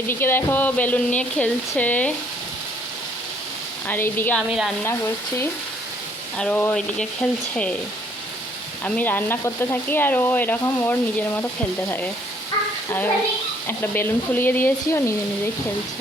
এদিকে দেখো বেলুন নিয়ে খেলছে। আর এইদিকে আমি রান্না করছি, আর ও এদিকে খেলছে। আমি রান্না করতে থাকি আর ও এরকম ওর নিজের মতো খেলতে থাকে। আর একটা বেলুন ফুলিয়ে দিয়েছি, ও নিজে নিজেই খেলছে।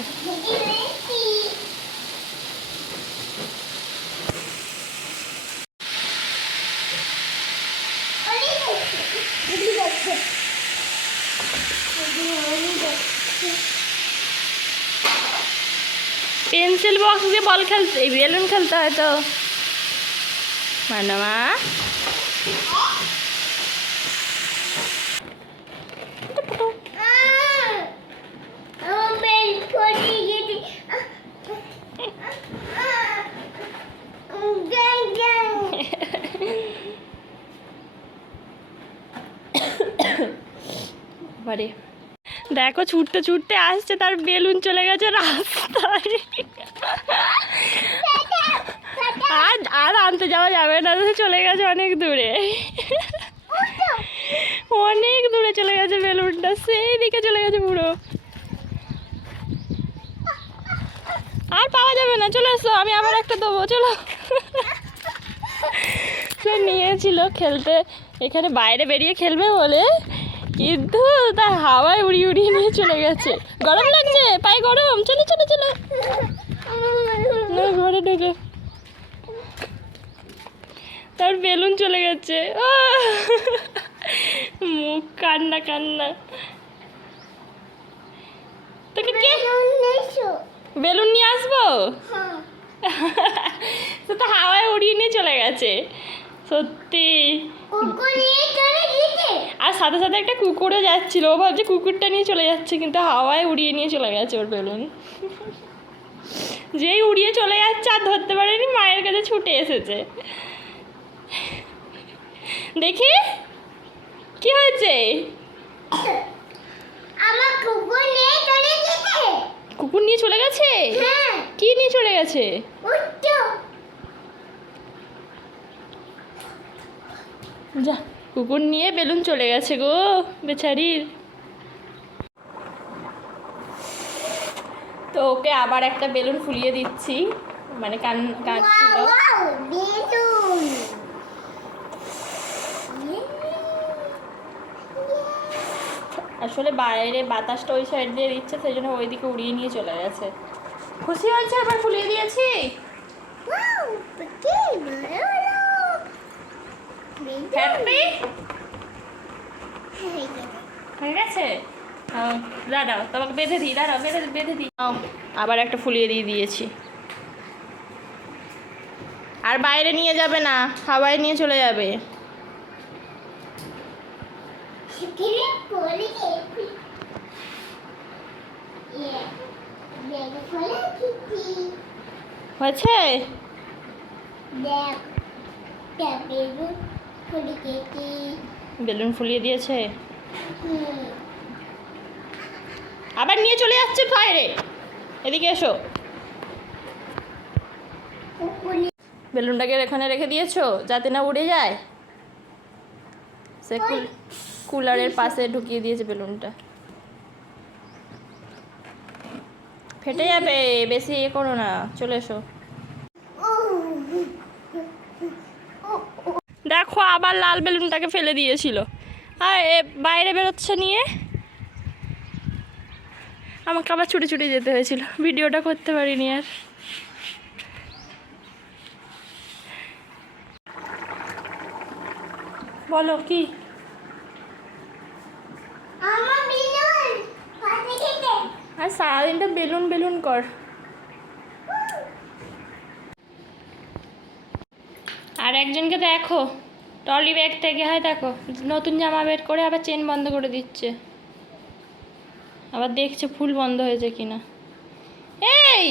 পেন্সিল বক্স দিয়ে বল খেলতে এই বেলুন খেলতে হয় তো মান্ডামা বাড়ি দেখো ছুটতে ছুটতে আসছে, তার বেলুন চলে গেছে রাস্তায়। আর আর আনতে যাওয়া যাবে না চলে গেছে অনেক দূরে। অনেক দূরে চলে গেছে বেলুনটা, সেই দিকে চলে গেছে পুরো। আর পাওয়া যাবে না, চলে এসো, আমি আবার একটা দেবো, চলো। সে নিয়েছিল খেলতে, এখানে বাইরে বেরিয়ে খেলবে বলে। কিন্তু তার হাওয়ায় উড়িয়ে উড়িয়ে নিয়ে চলে গেছে। গরম লাগছে? পায়ে গরম? চলো চলো চলো। ঘরে ঢুকে। তার বেলুন চলে গেছে! মুখ কান্না কান্না। তোকে কে বেলুন নিয়ে আসব? সে তো হাওয়ায় উড়িয়ে নিয়ে চলে গেছে। সত্যি। আর সাথে সাথে একটা কুকুরও যাচ্ছিল। ও ভাবছে কুকুরটা নিয়ে চলে যাচ্ছে কিন্তু হাওয়ায় উড়িয়ে নিয়ে চলে গেছে ওর বেলুন। যেই উড়িয়ে চলে যাচ্ছে আর ধরতে পারেনি মায়ের কাছে ছুটে এসেছে। দেখি কি হয়েছে? আমার কুকুর নিয়ে চলে যেতে কুকুর নিয়ে চলে গেছে? হ্যাঁ। কি নিয়ে চলে গেছে? যা কুকুর নিয়ে বেলুন চলে গেছে গো বেচারির। তো ওকে আবার একটা বেলুন ফুলিয়ে দিচ্ছি মানে কান কাঁদছিল আসলে বাইরে বাতাসটা ওই সাইড দিয়ে দিচ্ছে সেই জন্য ওইদিকে উড়িয়ে নিয়ে চলে গেছে। খুশি হয়েছে আবার ফুলিয়ে দিয়েছি ওয়াও কি ভালো হলো হ্যাপি হয়ে গেছে আহ, দাঁড়াও তোমাকে বেঁধে দিই দাঁড়াও বেঁধে বেঁধে দিই আবার একটা ফুলিয়ে দিয়ে দিয়েছি আর বাইরে নিয়ে যাবে না হাওয়ায় নিয়ে চলে যাবে ইয়ে হয়েছে দেখ বেলুন ফুলিয়ে দিয়েছে। আবার নিয়ে চলে যাচ্ছে বাইরে। এদিকে এসো। বেলুনটাকে এখানে রেখে দিয়েছ যাতে না উড়ে যায়? সে কুলারের পাশে ঢুকিয়ে দিয়েছে বেলুনটা। ফেটে যাবে বেশি ইয়ে করো না চলে এসো। দেখো আবার লাল বেলুনটাকে ফেলে দিয়েছিল। আর এ বাইরে বেরোচ্ছে নিয়ে। আমাকে আবার ছুটে ছুটে যেতে হয়েছিল। ভিডিওটা করতে পারিনি আর। বলো কি? আর সারাদিনটা বেলুন বেলুন কর। আর একজনকে দেখো। ট্রলি ব্যাগ থেকে হয় দেখো নতুন জামা বের করে আবার চেন বন্ধ করে দিচ্ছে। আবার দেখছে ফুল বন্ধ হয়েছে কিনা। এই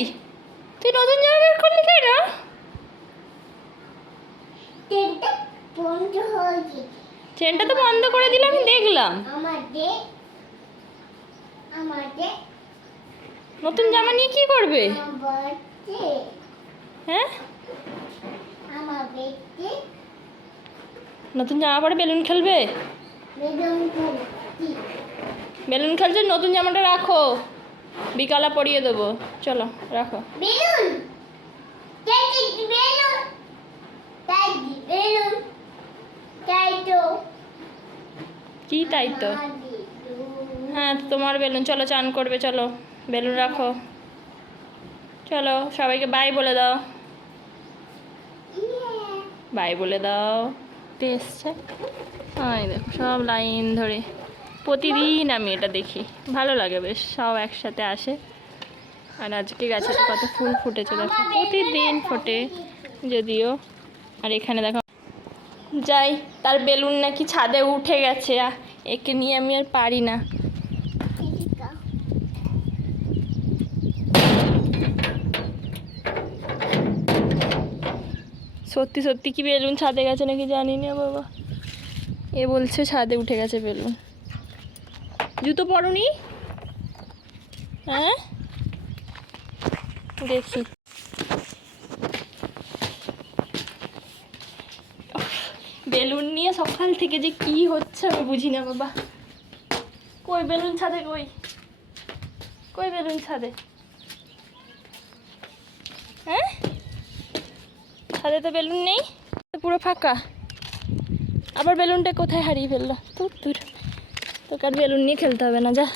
তুই নতুন জামা বের করলি কেন? হয়ে চেনটা তো বন্ধ করে দিলে আমি দেখলাম। নতুন জামা নিয়ে কি করবে? হ্যাঁ? আমার নতুন জামা পরে বেলুন খেলবে? বেলুন খেলছে? নতুন জামাটা রাখো। বিকালে পরিয়ে দেবো। চলো রাখো। কি তাই তো? হ্যাঁ তোমার বেলুন। চলো চান করবে চলো। বেলুন রাখো। চলো সবাইকে বাই বলে দাও। বাই বলে দাও। কে এসছে। হাই দেখো, সব লাইন ধরে। প্রতিদিন আমি এটা দেখি। ভালো লাগে বেশ, সব একসাথে আসে। আর আজকে গাছের কত ফুল ফুটেছে দেখো, প্রতিদিন ফোটে যদিও। আর এখানে দেখো, যাই, তার বেলুন নাকি ছাদে উঠে গেছে একে নিয়ে আমি আর পারি না। সত্যি সত্যি কি বেলুন ছাদে গেছে নাকি জানি না বাবা। এ বলছে ছাদে উঠে গেছে বেলুন। জুতো পরনি? হ্যাঁ? দেখি। বেলুন নিয়ে সকাল থেকে যে কি হচ্ছে আমি বুঝি না বাবা। কই বেলুন ছাদে কই? কই বেলুন ছাদে? হ্যাঁ? ছাদে তো বেলুন নেই তো পুরো ফাঁকা। আবার বেলুনটা কোথায় হারিয়ে ফেলল? তুর তুর তোকে আর বেলুন নিয়ে খেলতে হবে না যা।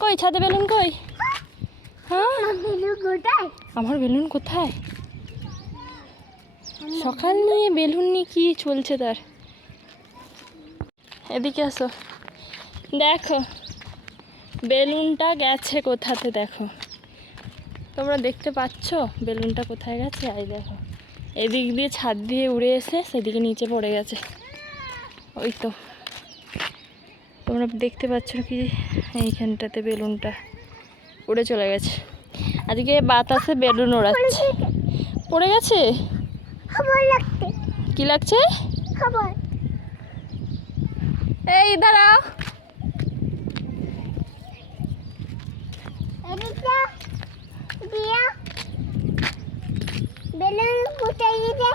কই ছাদে বেলুন কই? হ্যাঁ? আমার বেলুন কোথায়? আমার বেলুন কোথায়? সকাল নিয়ে বেলুন নিয়ে কি চলছে তার? এদিকে আসো। দেখো বেলুনটা গেছে কোথাতে দেখো। তোমরা দেখতে পাচ্ছ বেলুনটা কোথায় গেছে? আই দেখো। এদিক দিয়ে ছাদ দিয়ে উড়ে এসে সেদিকে নিচে পড়ে গেছে। ওই তো। তোমরা দেখতে পাচ্ছ কি এইখানটাতে বেলুনটা উড়ে চলে গেছে। আজকে বাতাসে বেলুন ওড়াচ্ছে। পড়ে গেছে? কি লাগছে? এই দাঁড়াও এদিকে দিয়া বেলুন কোথায় গেছে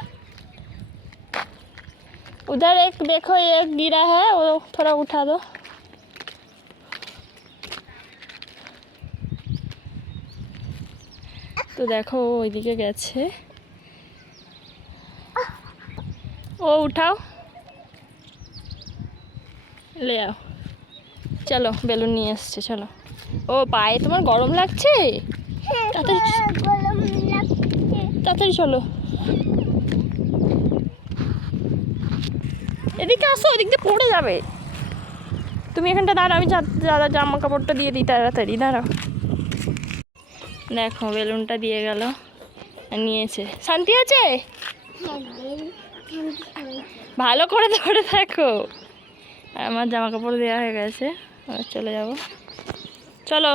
उधर एक देखो एक गिरा है वो थोड़ा उठा दो তো দেখো ও ওইদিকে গেছে ও উঠাও লে আও চলো বেলুন নিয়ে এসছে চলো ও পায়ে তোমার গরম লাগছে হ্যাঁ তাড়াতাড়ি গরম লাগছে তাড়াতাড়ি চলো এদিকে আসো, ওদিক দিয়ে পড়ে যাবে। তুমি এখানটা দাঁড়াও, আমি দাদা জামা কাপড়টা দিয়ে দিই, তাড়াতাড়ি, দাঁড়াও। দেখো, বেলুনটা দিয়ে গেল, নিয়েছে। শান্তি আছে? ভালো করে ধরে থাকো আমার জামা কাপড় দেওয়া হয়ে গেছে চলে যাব। চলো।